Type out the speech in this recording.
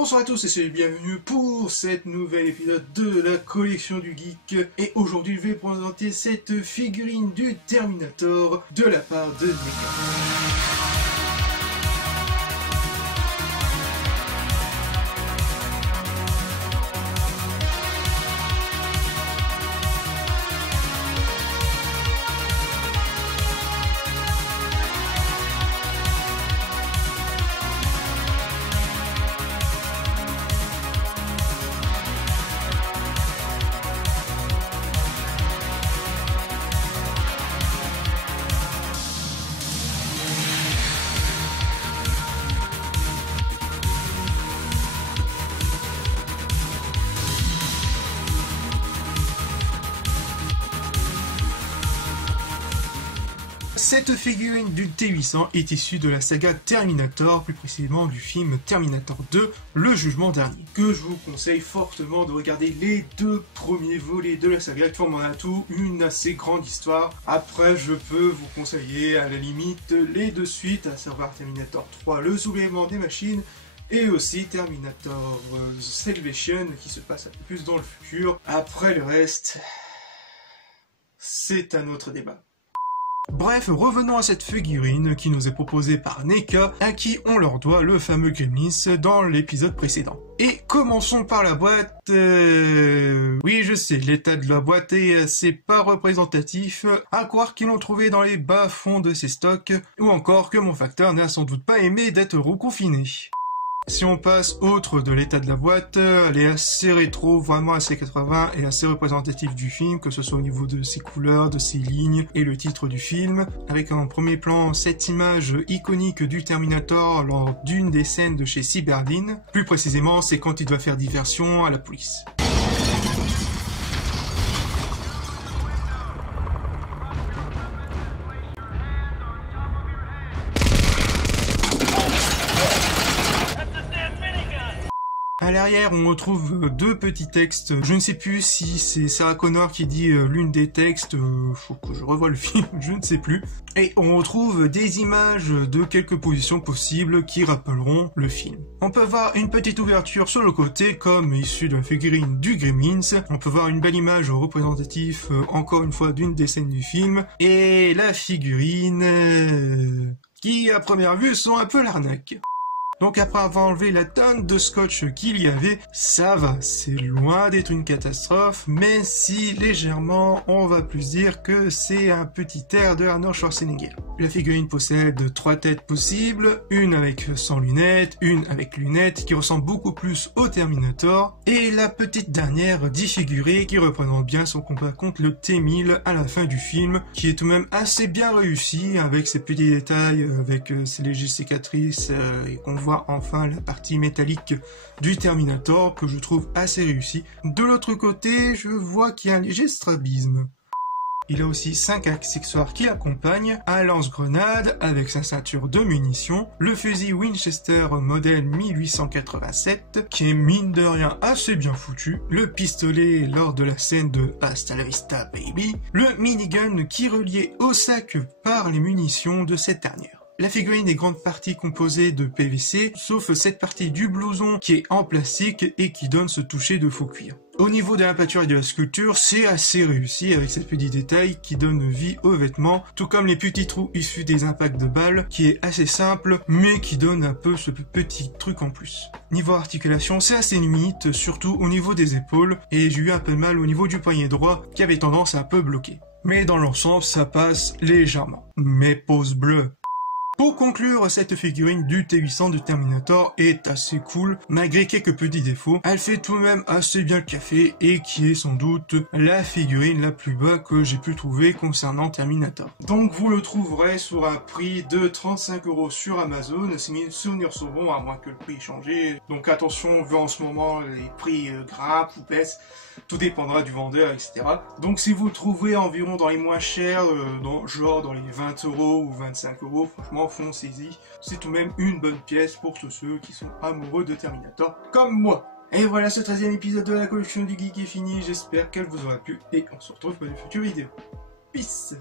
Bonsoir à tous et soyez bienvenus pour cet nouvel épisode de la collection du geek. Et aujourd'hui je vais présenter cette figurine du Terminator de la part de NECA. Cette figurine du T800 est issue de la saga Terminator, plus précisément du film Terminator 2, Le Jugement Dernier, que je vous conseille fortement de regarder les deux premiers volets de la saga, qui forment un tout une assez grande histoire. Après, je peux vous conseiller à la limite les deux suites, à savoir Terminator 3, Le Soulèvement des Machines, et aussi Terminator Salvation, qui se passe un peu plus dans le futur. Après le reste, c'est un autre débat. Bref, revenons à cette figurine qui nous est proposée par NECA, à qui on leur doit le fameux Gremlins dans l'épisode précédent. Et commençons par la boîte. Oui, je sais, l'état de la boîte est assez pas représentatif, à croire qu'ils l'ont trouvé dans les bas-fonds de ses stocks, ou encore que mon facteur n'a sans doute pas aimé d'être reconfiné. Si on passe autre de l'état de la boîte, elle est assez rétro, vraiment assez 80 et assez représentative du film, que ce soit au niveau de ses couleurs, de ses lignes et le titre du film, avec en premier plan cette image iconique du Terminator lors d'une des scènes de chez Cyberdine. Plus précisément, c'est quand il doit faire diversion à la police. À l'arrière, on retrouve deux petits textes. Je ne sais plus si c'est Sarah Connor qui dit l'une des textes. Faut que je revoie le film, je ne sais plus. Et on retrouve des images de quelques positions possibles qui rappelleront le film. On peut voir une petite ouverture sur le côté, comme issue de la figurine du Gremlins. On peut voir une belle image représentative, encore une fois, d'une des scènes du film. Et la figurine, qui à première vue sont un peu l'arnaque. Donc après avoir enlevé la tonne de scotch qu'il y avait, ça va, c'est loin d'être une catastrophe, mais si légèrement, on va plus dire que c'est un petit air de Arnold Schwarzenegger. La figurine possède 3 têtes possibles, une avec sans lunettes, une avec lunettes, qui ressemble beaucoup plus au Terminator, et la petite dernière défigurée qui représente bien son combat contre le T-1000 à la fin du film, qui est tout de même assez bien réussi, avec ses petits détails, avec ses légères cicatrices, et qu'on voit enfin la partie métallique du Terminator que je trouve assez réussi. De l'autre côté, je vois qu'il y a un léger strabisme. Il a aussi 5 accessoires qui l'accompagnent, un lance-grenade avec sa ceinture de munitions, le fusil Winchester modèle 1887 qui est mine de rien assez bien foutu, le pistolet lors de la scène de Hasta la Vista Baby, le minigun qui est relié au sac par les munitions de cette dernière. La figurine est grande partie composée de PVC, sauf cette partie du blouson qui est en plastique et qui donne ce toucher de faux cuir. Au niveau de la peinture et de la sculpture, c'est assez réussi avec ces petits détails qui donnent vie aux vêtements, tout comme les petits trous issus des impacts de balles, qui est assez simple, mais qui donne un peu ce petit truc en plus. Niveau articulation, c'est assez limite, surtout au niveau des épaules, et j'ai eu un peu de mal au niveau du poignet droit, qui avait tendance à un peu bloquer. Mais dans l'ensemble, ça passe légèrement. Mais pouce bleu. Pour conclure, cette figurine du T800 de Terminator est assez cool, malgré quelques petits défauts. Elle fait tout de même assez bien le café et qui est sans doute la figurine la plus bas que j'ai pu trouver concernant Terminator. Donc vous le trouverez sur un prix de 35 € sur Amazon, si mes souvenirs sont bons, à moins que le prix ait changé. Donc attention, vu en ce moment les prix grimpent ou baissent, tout dépendra du vendeur, etc. Donc si vous le trouvez environ dans les moins chers, genre dans les 20 € ou 25 €, franchement foncez-y, c'est tout de même une bonne pièce pour tous ceux qui sont amoureux de Terminator, comme moi. Et voilà, ce 13e épisode de la collection du geek est fini, j'espère qu'elle vous aura plu, et on se retrouve pour une future vidéo. Peace!